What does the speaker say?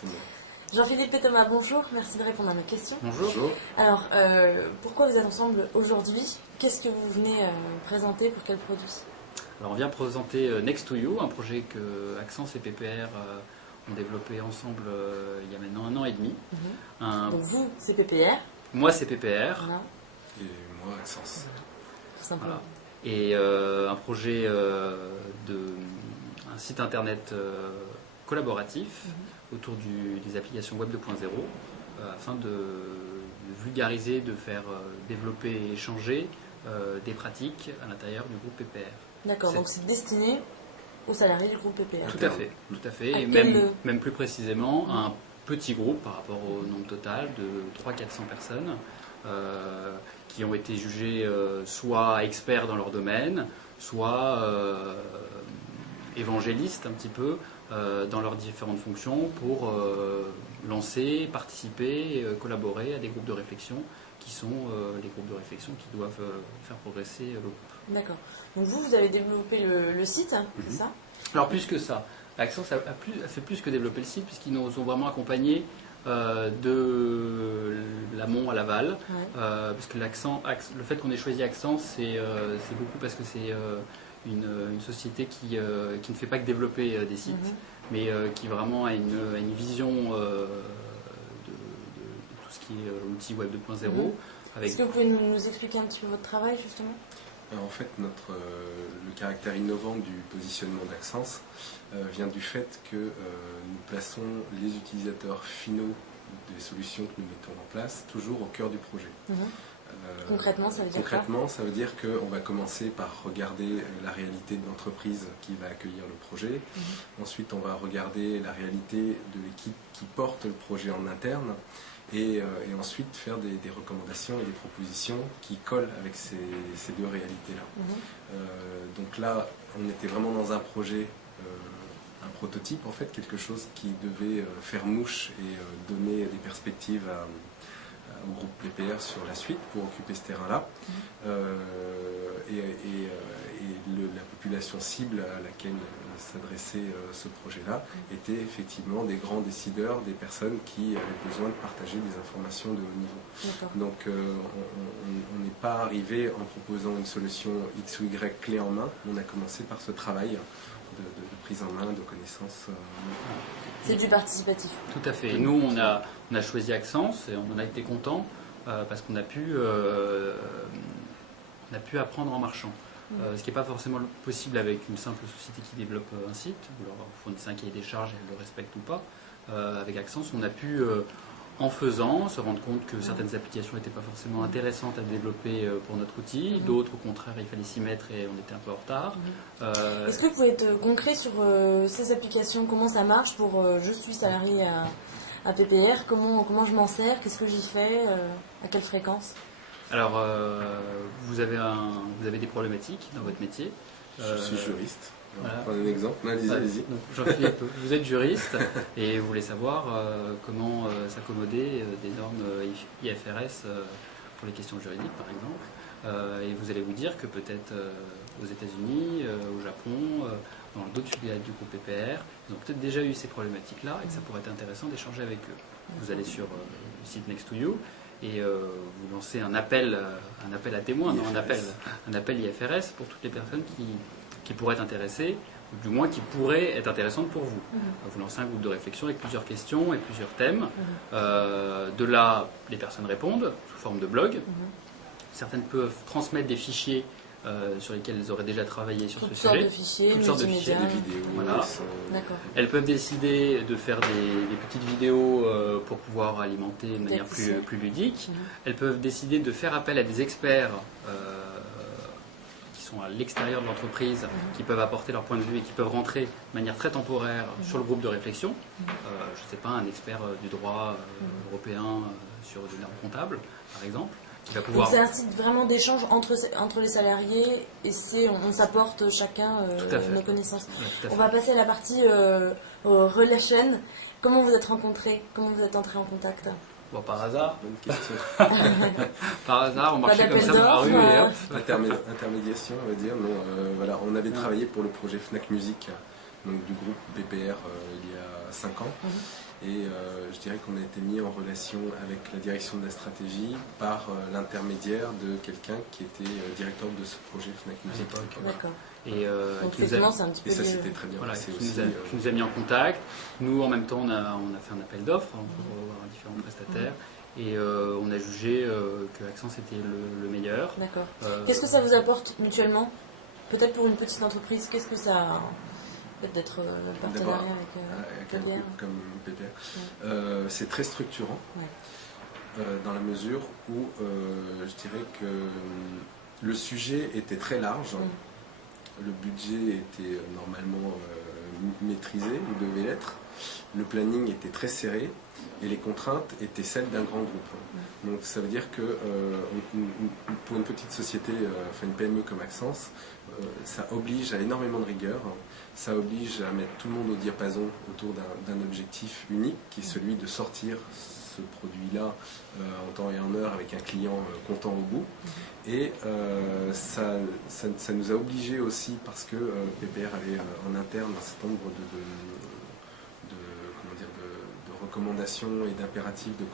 c'est moi. Jean-Philippe et Thomas, bonjour, merci de répondre à ma question. Bonjour. Alors, pourquoi vous êtes ensemble aujourd'hui? Qu'est-ce que vous venez présenter pour quel produit? Alors on vient présenter Next to You, un projet que Axence et PPR ont développé ensemble il y a maintenant 1 an et demi. Donc vous, c'est PPR. Moi c'est PPR. Voilà. Et moi, Axence. Tout simplement. Voilà. Et un projet un site internet collaboratif autour des applications web 2.0 afin de vulgariser, de faire développer et échanger des pratiques à l'intérieur du groupe PPR. D'accord, donc c'est destiné aux salariés du groupe PPR. Tout à fait. Et même plus précisément, un petit groupe par rapport au nombre total de 300-400 personnes qui ont été jugées soit experts dans leur domaine, soit évangélistes un petit peu dans leurs différentes fonctions pour lancer, participer, collaborer à des groupes de réflexion qui sont les groupes de réflexion qui doivent faire progresser le groupe. D'accord. Donc vous avez développé le site, c'est ça? Alors plus que ça, Axence a fait plus que développer le site puisqu'ils nous ont vraiment accompagnés de l'amont à l'aval. Ouais. Parce que le fait qu'on ait choisi Axence, c'est beaucoup parce que c'est une société qui ne fait pas que développer des sites, mais qui vraiment a une vision de tout ce qui est outils web 2.0. Est-ce que vous pouvez nous expliquer un petit peu votre travail justement? Alors, en fait, le caractère innovant du positionnement d'Axence vient du fait que nous plaçons les utilisateurs finaux des solutions que nous mettons en place toujours au cœur du projet. Concrètement, ça veut dire Concrètement, ça veut dire qu'on va commencer par regarder la réalité de l'entreprise qui va accueillir le projet. Ensuite, on va regarder la réalité de l'équipe qui porte le projet en interne. Et ensuite faire des recommandations et des propositions qui collent avec ces deux réalités-là. Donc là, on était vraiment dans un projet, un prototype en fait, quelque chose qui devait faire mouche et donner des perspectives au groupe PPR sur la suite pour occuper ce terrain-là. La population cible à laquelle s'adressait ce projet-là était effectivement des grands décideurs, des personnes qui avaient besoin de partager des informations de haut niveau. Donc on n'est pas arrivé en proposant une solution X ou Y clé en main, on a commencé par ce travail de prise en main, de connaissances. C'est du participatif. Tout à fait. Et nous, on a choisi Axence et on en a été contents parce qu'on a pu apprendre en marchant. Ce qui n'est pas forcément possible avec une simple société qui développe un site, ou leur fournisseur un cahier des charges et elle le respecte ou pas. Avec Axence, on a pu, en faisant, se rendre compte que certaines applications n'étaient pas forcément intéressantes à développer pour notre outil, d'autres au contraire il fallait s'y mettre et on était un peu en retard. Est-ce que vous pouvez être concret sur ces applications, comment ça marche pour je suis salarié à PPR, comment je m'en sers, qu'est-ce que j'y fais, à quelle fréquence? Alors, vous avez des problématiques dans votre métier. Je suis juriste. Voilà. Prenez un exemple. Allez-y. Jean-Philippe, vous êtes juriste et vous voulez savoir comment s'accommoder des normes IFRS pour les questions juridiques, par exemple. Et vous allez vous dire que peut-être aux États-Unis, au Japon, dans d'autres filiales du groupe PPR, ils ont peut-être déjà eu ces problématiques-là et que ça pourrait être intéressant d'échanger avec eux. Vous allez sur le site Next to You et vous lancez un appel à témoins, un appel IFRS pour toutes les personnes qui pourraient être intéressées, ou du moins qui pourraient être intéressantes pour vous. Vous lancez un groupe de réflexion avec plusieurs questions et plusieurs thèmes. De là, les personnes répondent sous forme de blog. Certaines peuvent transmettre des fichiers sur lesquels elles auraient déjà travaillé sur ce sujet. Toutes sortes de fichiers, des vidéos. Voilà. Elles peuvent décider de faire des petites vidéos pour pouvoir alimenter de manière plus ludique. Elles peuvent décider de faire appel à des experts qui sont à l'extérieur de l'entreprise, qui peuvent apporter leur point de vue et qui peuvent rentrer de manière très temporaire sur le groupe de réflexion. Je ne sais pas, un expert du droit européen sur des normes comptables, par exemple. Donc c'est un site vraiment d'échange entre les salariés et on s'apporte chacun nos connaissances. On va passer à la partie relation. Comment vous êtes rencontrés? Comment vous êtes entrés en contact? Bon, par hasard. Bonne question. Par hasard, on marchait comme ça dans la rue et hop. Intermédiation, on va dire. Non, voilà, on avait travaillé pour le projet Fnac Music, donc du groupe PPR il y a 5 ans. Et je dirais qu'on a été mis en relation avec la direction de la stratégie par l'intermédiaire de quelqu'un qui était directeur de ce projet Fnac Music. D'accord. Et, donc effectivement, c'est un petit peu ça s'était très bien passé qui aussi. nous a mis en contact. Nous, en même temps, on a fait un appel d'offres pour voir différents prestataires. Et on a jugé que Accence était le meilleur. D'accord. Qu'est-ce que ça vous apporte mutuellement? Peut-être pour une petite entreprise, qu'est-ce que ça... d'être partenariat avec un groupe comme PPR. C'est très structurant, dans la mesure où je dirais que le sujet était très large, le budget était normalement maîtrisé, ou devait l'être, le planning était très serré, et les contraintes étaient celles d'un grand groupe. Donc ça veut dire que pour une petite société, enfin une PME comme Accence, ça oblige à énormément de rigueur, ça oblige à mettre tout le monde au diapason autour d'un objectif unique, qui est celui de sortir ce produit-là en temps et en heure avec un client content au bout. Et ça nous a obligés aussi, parce que PPR avait en interne un certain nombre de recommandations et d'impératifs de